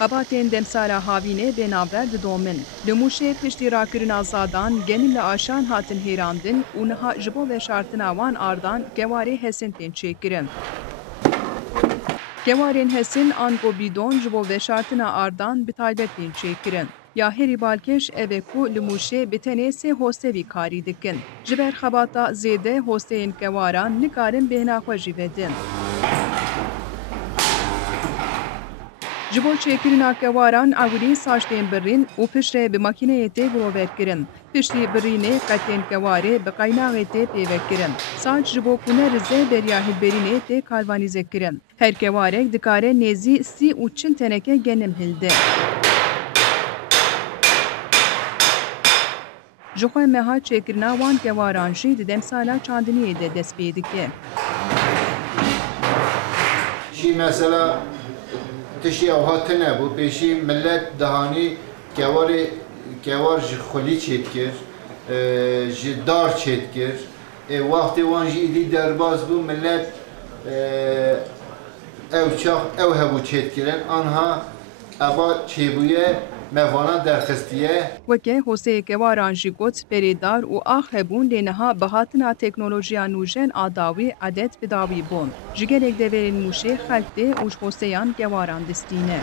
Xebatên demsala havînê bênaber didomin. Li Mûşê piştî rakirina zadan genim li aşan hatin hêrandin û niha ji bo veşartina wan ardan kewarê Hesên tên çêkirin. Kewarên Hesên an ku bîdon ji bo veşartina ardan bi taybet tên çêkirin. Ya herî balkêş ev e ku li Mûşê bi tenê sê hostevî karî dikin. Ji ber xebata zêde hosteyên kewaran nikarin bêhna xwe jî vedin. Ji bo çêkirina kewaran ewilî saç tên birîn û piştre bi makîneyê tê giroverkirin. Piştî birînê qetên kewarê bi qaynaxê tê pêvekirin. Saç ji bo ku nerize beriya hilberînê tê kalvanîzekirin. Her kewarek dikare nêzî 30 û 40 teneke genim hilde. Ji xwe meha çêkirina wan kewaran jî di demsala çandiniyê de dest pê dike. Şî mesela tiştî ew hatine bû pêşî millet dihanî kewar ji xulî çêdikir, ji dar çêdikir. Wextê wan jî êdî derbas bû millet ew hebû çêdikirin anha eva çêbûye mevana derxistiye. Weke hosteyê kewaran jî got perêdar û ax hebûn lê niha bi hatina teknolojiya nûjen a dawî edet bi dawî bûn. Ji gelek deverên Mûşê xelk tê û ji hosteyan kewaran distîne.